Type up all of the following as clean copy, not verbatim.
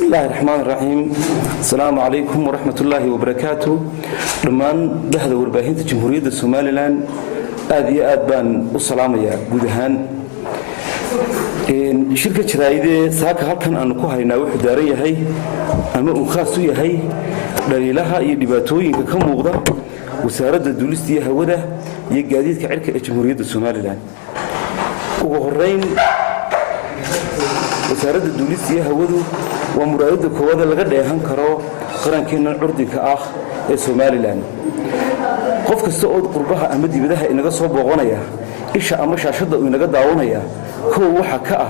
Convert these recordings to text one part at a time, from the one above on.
بسم الله الرحمن الرحيم. السلام عليكم ورحمة الله وبركاته. دمان بهذا ورباهين جمهورية الصوماليلاند آدي آدبان والسلام يا جودهان. شركة شرايدة ساك هالكن أن كوهينا وحدارية هاي أما أخاصية هاي دليلها يدباتوي كم موضة وسارد الدولستية هوده يجديد كعرك جمهورية الصوماليلاند. وهرين وسارد الدولستية هوده ومرايد كواد الغد يهنكروا قرن كنا الأردن كأخ الصوماليلاند. قف كستود قربها أمدي بدها إنك صوب وغنيا إيش أمش عشدة وإنك دعونيا هو حكاه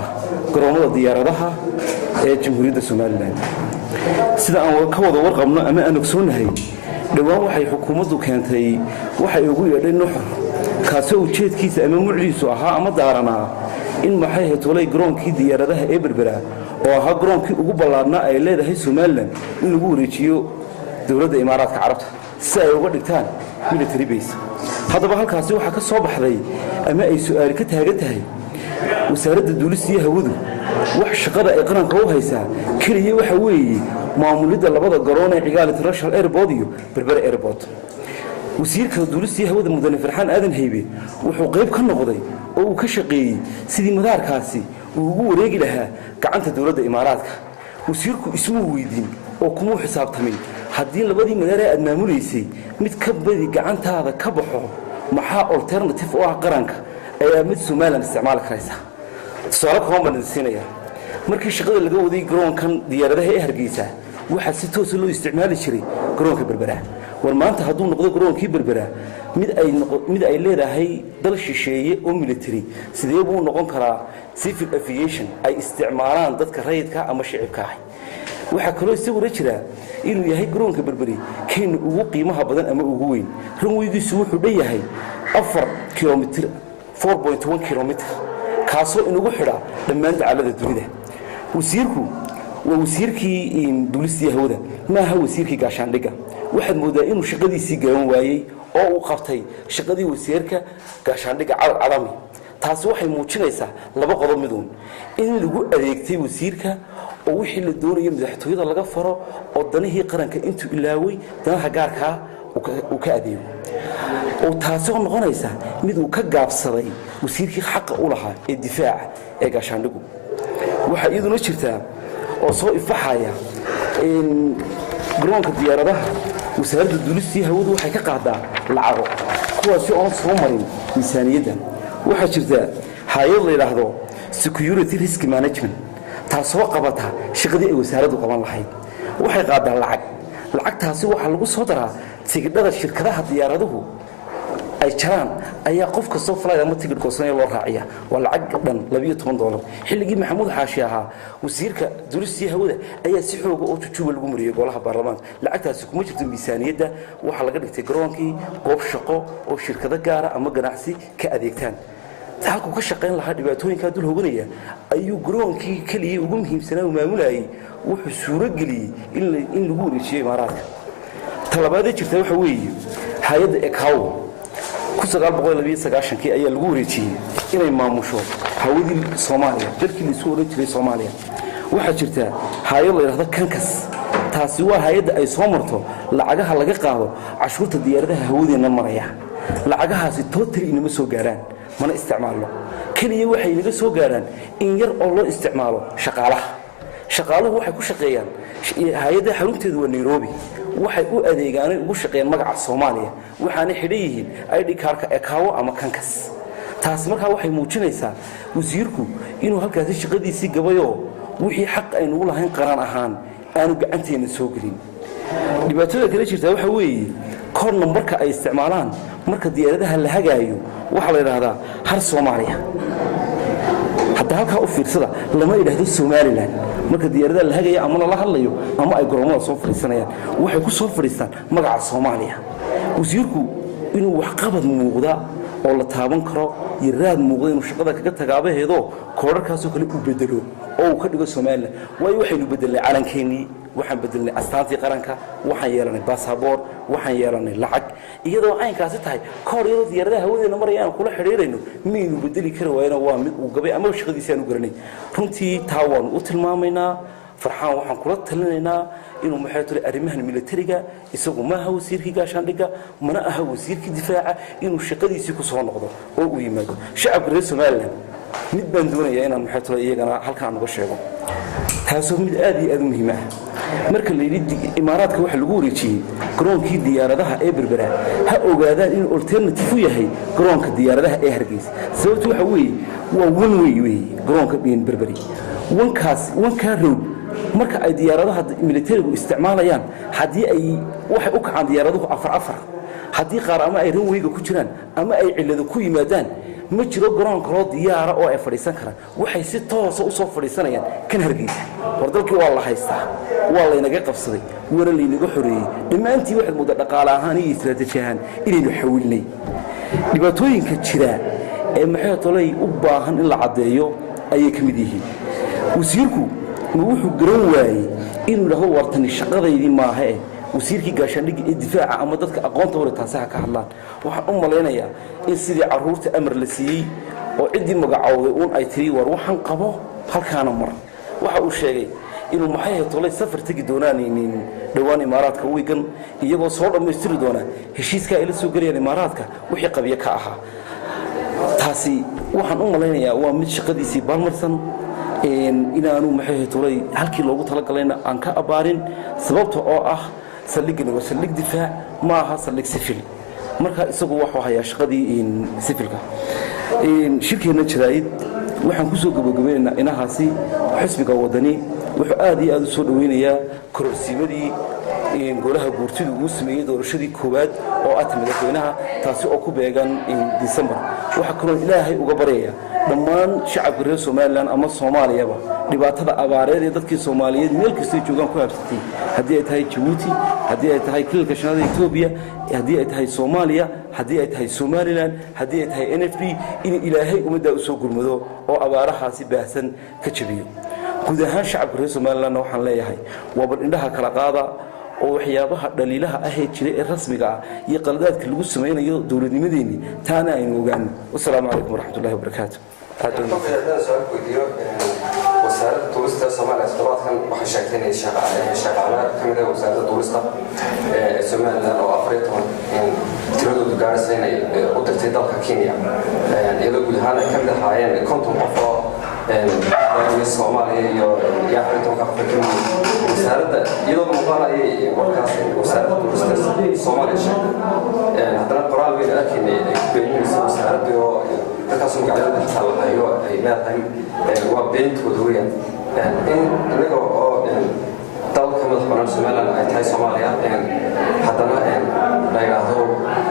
قرامة ديارها جمهورية الصوماليلاند. سيدا أن كواد ورقمنا أما أنكسون هاي دوام وحي حكومته كانت هي وحي يقول لأنه كاسو تشيت كيس أما معجزة ها أما دارنا إن ما حيه تولي قرون كي ديارها إبربرا وها قرون كي أقبلنا إلى ده الصوماليلاند إنه يقول يشيو دولة الإمارات كعربت سأيوقد كان ميليتري بيس هذا بحال كاسو حكى الصباح ذي أما أي سؤال كتهاجتها وسارد الدولسية هودو وح شقرة إقران كوهيسا كليه وحوي معاملة لبضة قرونة عقالة رشح الإيربوديو بربر إيربود وسير كدولسية هودو مدن فرحان آذن هيبي وحقيب كالنقضي أو كشقي سيدي مدار كاسي وهو رجلها كعنت دولة الإمارات وسيركو اسمه ويدين أو كمو حساب تمين حدين لبدي مدار أدناموليسي متكبدي كعنت هذا كبحه محا ألترناتيف أو قرانك أي مد سوماليلاند استعمالك رئيسه تصالك هم بندسينيا markii shaqada laga waday garoonkan diyaaradaha ee Hargeysa waxa si toos loo isticmaali jiray garoonka Berbera war maanta haduu noqdo garoonkii Berbera mid ay leedahay dal shisheeye oo military sidee buu noqon karaa civil aviation ay isticmaalaan dadka rayidka ama shicibka ah waxa kale oo isagu jira inuu yahay garoonka Berberi keen ugu qiimaha badan ama ugu weyn runwaygiisu wuxuu dheeyahay 4 kilomitir 4.1 kilomitir kaasoo inugu xidha dhammaan dacalada dunida wasiirku waa wasiirkii duulistii hawada ma aha wasiirkii gaashaandhiga waxaad moodaa inuu shaqadiisii garan waayay oo uu qabtay shaqadii wasiirka gaashaandhiga cadami taasi waxay muujinaysaa laba qodob midoon in lagu adeegtay wasiirka oo wixii la doonayo madaxtooyada laga faro oo danihii qaranka intuu ilaaway danaha gaarka uu ka adeego oo taasoo noqonaysa mid uu ka gaabsaday wasiirkii xaq u lahaa ee difaaca ee gaashaandhigu waxa iyaduna jirtaa oo soo ifaxaya in garoonka diyaaradaha wasaaradda duulistii hawadu waxay ka qaadaa lacago kuwaas oo soo marin miisaaniyadda waxa jirta hay'ad la yiraahdo security risk management taasoo qabata shaqadii ay wasaaraddu qaban lahayd waxay qaadaa lacagtaasi waxa lagu soo daraa tigidhada shirkadaha diyaaraduhu ay jaraan ayaa qof kasta falayd ama tigidh goosanaya loo raaciya waa lacag dhan $12 xilligii maxamuud xaashi ahaa wasiirka duulistii hawada ayaa si xoog oo jujuba lagu mariyay golaha baarlamaanka lacagtaasi kuma jirto miisaaniyadda waxa laga dhigtay garoonkii goob shaqo oo shirkado gaar ah ama ganacsi ka adeegtaan halku ka shaqeyn lahaa dhibaatooyinka dul hoganaya ayuu garoonkii kaliya ugu muhiimsanaa uu maamulayay wuxuu suuro geliyay in lagu wareejiyo imaaraadka talabaad jirta waxa weeye hay'adda ECAO كسر 429 كي أي الجوريتي إلى ماموشو هودي الصومالية تركي اللي سوري في الصومالية واحد شرته هاي الله هذا كنكس تاسوا هيدا أي صومرته لعجها لقاه عشرة ديار ده هودي النمرية لعجها ستوتري إنه مسوا جيران ما استعماله كل يوم حي لقى جيران إن ير الله استعماله شقاله هو حيكون شقيان هيدا حلمت ذو نيروبي waxay u adeegaan ugu shaqeeyaan magaca Soomaaliya waxaana xidhiyihiin ID card-ka ECAO ama kankas taas markaa waxay muujinaysaa wasiirku inuu halkaas shaqadiisii gabayo wixii xaq aynu u lahayn qaran ahaan aanu gacanteena soo gelin dhibaatada kale jirta waxa weeye koor numbarka ay isticmaalaan marka diyaaradaha la hagaayo waxa la yiraahdaa har Soomaaliya hadda halka u fiirsada lama yiraahdo Somaliland marka diyaaradaha la hagaya ama la hadlayo ama ay garoomada soo fariisanayaan waxay ku soo fariistaan magaca Soomaaliya wasiirku inuu wax qabad muuqda oo la taaban karo yiraad muuqda inuu shaqada kaga tagaabaheedo koorarkaas oo kale u bedelo oo ka dhigo Soomaaliland way waxaynu bedelnay calankeenii waxaan bedelnay astaantii qaranka waxaan yeelanay baasaboor waxaan yeelanay lacag iyadoo aynkaasi tahay kooriyada diyaaradaha hawadeena marayaan kula xiriirayno miinu bedeli karo waana waa mid uu gabay ama shaqadiisa aanu garanay runtii taawaan u tilmaamayna farxaan waxaan kula talinaynaa inuu maxay tahay arrimahan militariga isagu ma aha wasiirkii gaashaandhigga mana aha wasiirkii difaaca inuu shaqadiisii ku soo noqdo oo uu yimaado shacabka reer Soomaaliland mid baan doonayaa inaan maxay tahay iyagana halkaan uga sheego taasoo mid aad iyo aad muhiim ah marka la yidhi imaaraadka waxa lagu wareejiyay garoonkii diyaaradaha ee Berbera ha ogaadaan in alternative u yahay garoonka diyaaradaha ee Hargeysa sababtu waxa weeye waa one way garoonka Berberi wanka road marka ay diyaaradaha militarigu isticmaalayaan hadii ay waxay u kacaan diyaaraduhu afar hadii qaar ama ay runwayga ku jiraan ama ay cilado ku yimaadaan ma jiro garoon kale diyaara oo ay fadhiisan karaan waxay si toos ah u soo fadhiisanayaan kan Hargeysa wardalkii waa la haystaa waa la inaga qabsaday wara la inaga xoreeyay dhamaantii waxa muddo dhaqaale ahaan iyo istiraatiiji ahaan inaynu xawilnay dhibaatooyinka jira ee maxay tolay u baahan in la cadeeyo ayay kamid yihiin wasiirku ma wuxuu garan waayay inuu dhaho wartani shaqadeedii maaha wasiirkii gaashaandhigga ee difaaca ama dadka aqoonta hore taasaha ka hadlaan waxaan u maleynayaa in sidii caruurta amar la siiyay oo cidii magacawday uun ay tiri war waxaan qabo halkaana mar waxa uu sheegay inuu maxay tolay safar tagi doonaan in dhawaan imaaraadka wiigan iyagoo soo dhameystiri doona heshiiska ay la soo galiyeen imaaraadka wixii qabiye ka ahaa taasi waxaan u maleynayaa waa mid shaqadiisii balmarsan inaanu maxay tolay halkii loogu talagalayna aan ka abaarin sababta oo ah saldhigna waa saldhig difaac ma aha saldhig sifil marka isagu wuxuu hayaa shaqadii sifilka shirkeena jiraayid waxaan ku soo gabagabeynaa inahaasi xisbiga wadani wuxuu aad iyo aad u soo dhaweynayaa kororsiimadii golaha guurtidu uu sameeyay doorashadii koowaad oo ah madaxweynaha taasi oo ku beegan December waxa kaloo ilaahay uga baryaya dhammaan shacabka reer Soomaaliland ama Soomaaliyaba dhibaatada abaareed ee dadkii Soomaaliyeed meel kasta joogan ku habsatay hadii ay tahay Djibouti hadii ay tahay kilka shanaada Ethiopia hadii ay tahay Soomaaliya hadii ay tahay Somaliland hadii ay tahay NFP in ilaahay umada u soo gurmado oo abaarahaasi baahsan ka jabiyo guud ahaan shacabka reer Soomaaliland waxaan leeyahay waa bal indhaha kala qaada oo waxyaabaha dhaliilaha ah ee jiray ee rasmiga ah iyo qaladaadka lagu sameeyo dawladnimadeeni taana aynu ogaan wassalaamu calaykum waraxmatullaahi wabarakaatuh wasaaradda duulista Soomaaliya toddobaadkan waxay sheegtay inay shaqaalaha ka mid ah wasaaradda duulista Soomaaliland oo 14 tiradoodu gaaraysa inay u dirtay dalka Kenya iyadoo guud ahaan ay ka mid ahaayeen 50 qof oo Soomaaliya iyo Afrika ka fikiraya wasaaradda iyadoo muuqaalay warkaas wasaaradda duulista Soomaaliya sheegtay haddana qoraal weyn arkinay beeninaysa wasaaradda oo dadkaas magacyada xalaayo ay leedahay waa beentooda weeyaan in anaga oo dalka madaxbanaan Soomaaliland ay tahay Soomaaliya haddana la yiraahdo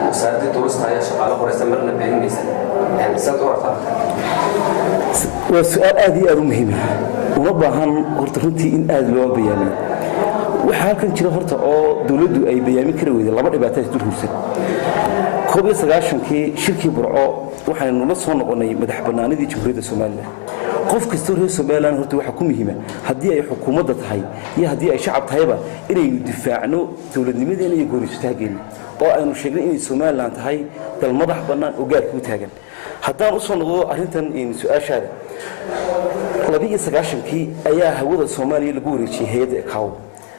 wasaaradda duulista ayaa shaqaale qoraysa marna beeninaysa sidoo warta waa su'aal aad iyo aad u muhiim ah uma baahan horta runtii in aad loo bayaamiyo waxa halkan jira horta oo dawladdu ay bayaamin kara weyday laba dhibaato isku hursan 19 shirkii burco waxaanu la soo noqonay madaxbanaanidii Jamhuuriyadda Soomaaliland qof kasta reer Soomaaliland horta waxa ku muhiim ah hadii ay xukuumadda tahay iyo hadii ay shacab tahayba inaynu difaacno dawladnimadeena iyo go'aansataageena oo aynu sheegnay in Soomaaliland tahay dal madax banaan oo gaar ku taagan haddaan u soo noqdo arrintan su'aashaada 19 ayaa hawada Soomaaliya lagu wareejiyay hay'adda ICAO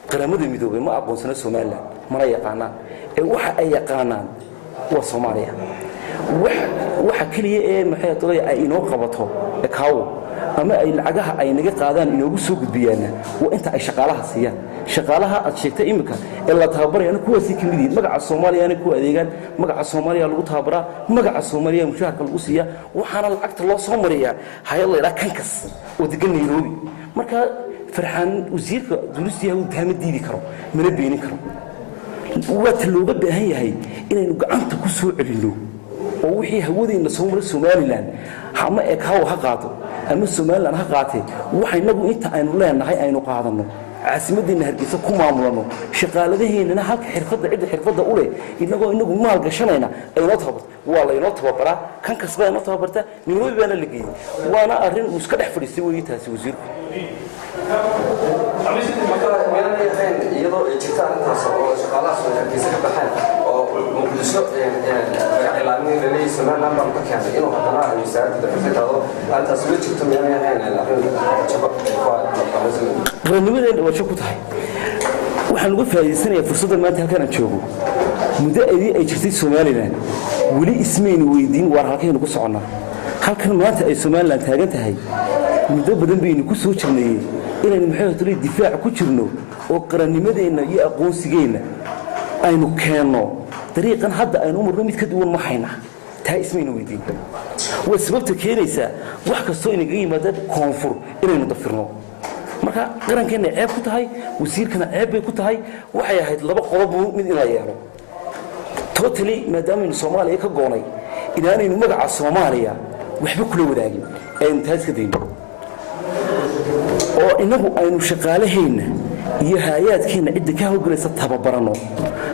qaramada midoobay ma aqoonsana Soomaaliland mana yaqaanaan ee waxa ay yaqaanaan waa Soomaaliya waxa kaliya ee maxay tahay ay inoo qabato ICAO ama ay lacagaha ay naga qaadaan inoogu soo gudbiyaan waa inta ay shaqaalaha siiyaan shaqaalaha aad sheegtay imika ee la tababarayana kuwaasi ka mid yihiin magaca Soomaaliya ku adeegan magaca Soomaaliya lagu tababaraa magaca Soomaaliya mushaharka lagu siiya waxaana lacagta loo soo mariyaa hay'ad la kankas oo degan Nairobi marka farxan wasiirka duulista uu taamadiidi karo mana beenin karo waa looga baahan yahay inaynu gacanta ku soo celino oo wixii hawadeena Soomaaliland ama ICAO ha qaato ama Soomaaliland ha qaatay waxaynagu inta aynu leenahay aynu qaadano caasimadeena Hargeysa ku maamulano shaqaaladeena halka xirfadda u leh inagu maal gashanayna aynu tababar waa la inoo tababaraa kan kasba inoo tababarta Nairobi bana la geeyay waana arrin uu iska dhex fadhiistay weeyii taasi wasiirku iyadoo ay jirtaan intaas oo shaqaalaha Hargeysa ka baxaan oo muqdisho magac yaqaanay leeyahay Soomaaliland baan ka keenay inuu hadana ay wasaaradda xirfadaha halka soo jirto meelaha ayna arrin jabab qarnimadeena waa ku tahay waxaan uga faa'iideysanayaa fursadda maanta halkan aan joogo muddo ay jirtay Soomaaliland wali ismeen weydiin war halkeen ku soconaa halkan maanta ay Soomaaliland taagan tahay muddo badan baynu ku soo jirnay inaynu maxay tahay difaac ku jirno oo qarannimadeena iyo aqoonsigeena aynu keenno dariiqan hadda aynu marno mid ka duwan ma hayna taa ismayna weydiin waa sababta keenaysa wax kastoo inaga yimaada koonfur inaynu dafirno marka qarankeena ceeb ku tahay wasiirkana ceeb bay ku tahay waxay ahayd laba qodob mid in la yeelo totally maadaama Soomaaliya ka goonay inaanaynu magaca Soomaaliya waxba kula wadaagin aynu taas ka deeyno oo inagu aynu shaqaalaheena iyo hay'adkeena cid ka hawlgalaysa tababarano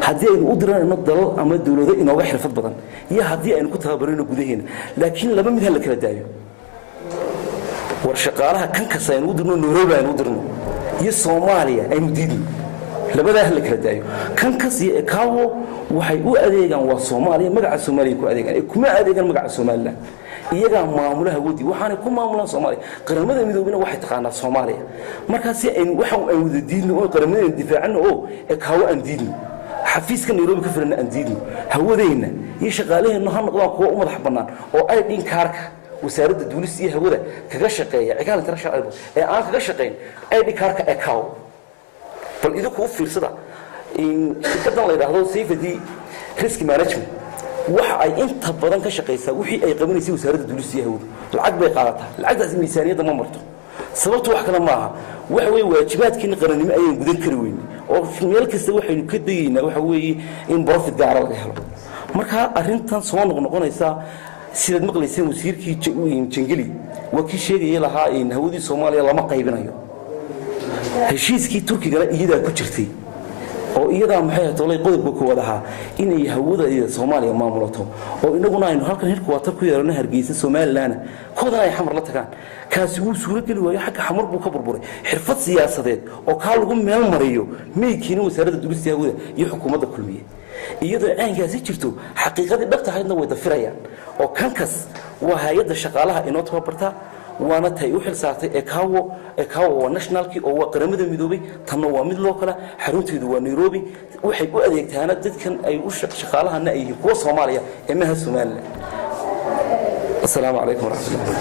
haddii aynu u dirano dalal ama dawlado inooga xirfad badan iyo haddii aynu ku tababarano gudaheena laakiin laba mid la kala daayo war shaqaalaha kan ka saynu u dirno Nairobi aynu u dirno iyo Soomaaliya aynu diidno labadaas la kala daayo kan ka si kaawo waxay u adeegan waa Soomaaliya magaca Soomaaliya ku adeegan kuma adeegan magaca Soomaaliland iyaga maamulaha wadi waxaan ku maamulaan Soomaaliya qaramada midoobina waxay taqaanaa Soomaaliya markaas ay waxaan ay wada diidno oo qaramada difaacno oo kaawo aan diidno xafiiska Nairobi ka filan aan diidno hawadeena iyo shaqaalaheena ha noqdaan kuwa u madax banaan oo ay dhin kaarka wasaaradda duulista iyo hawada kaga shaqeeya ciidan tarashaal ee aan kaga shaqeyn ay dhin kaarka ee kaawo bal idinku u fiirsada in shirkadan la yiraahdo safety risk management waxa ay inta badan ka shaqeysaa wixii ay qabanaysaa wasaaradda duulista iyo hawada lacag bay qaadataa lacagtaas miisaaniyadda ma marto sababtu wax kale maaha waxa weeye waajibaadkiina qarannimo ayaan gudan kari weyn oo meel kasta waxaynu ka dayeynaa waxa weeye in profit gaar laga helo marka arrintan soo noqonaysa sidaad maqlayseen wasiirkii Jengeli waa kii sheegay lahaa in hawadii Soomaaliya lama qaybinayo heshiiskii Turkiga iyada ku jirtay oo iyada maxay tahay qodobka koowaad ahaa inay hawada Soomaaliya maamulato oo inaguna aynu halkan hirku watar ku yeelano Hargeysa Soomaaliland koodan ay xamar la tagaan kaasi uu suuro gali waayo xagga xamar buu ka burburay xirfad siyaasadeed oo ka lagu meel mariyo meeykiina wasaaradda duulista hawada iyo xukuumadda kulmiye iyadoo aangaasi jirto xaqiiqadii dhabta ahaydna way dafirayaan oo kankas waa hay'adda shaqaalaha inoo tababarta waana tay u xil saartay kaawo waa nationalkii oo waa qaramada midoobay tanna waa mid loo kala xarunteedu waa Nairobi waxay u adeegtaana dadkan ay u shaqaalahana ay kuwa Soomaaliya ee maha Soomaaliland. Assalaamu alaykum wa rahmatullahi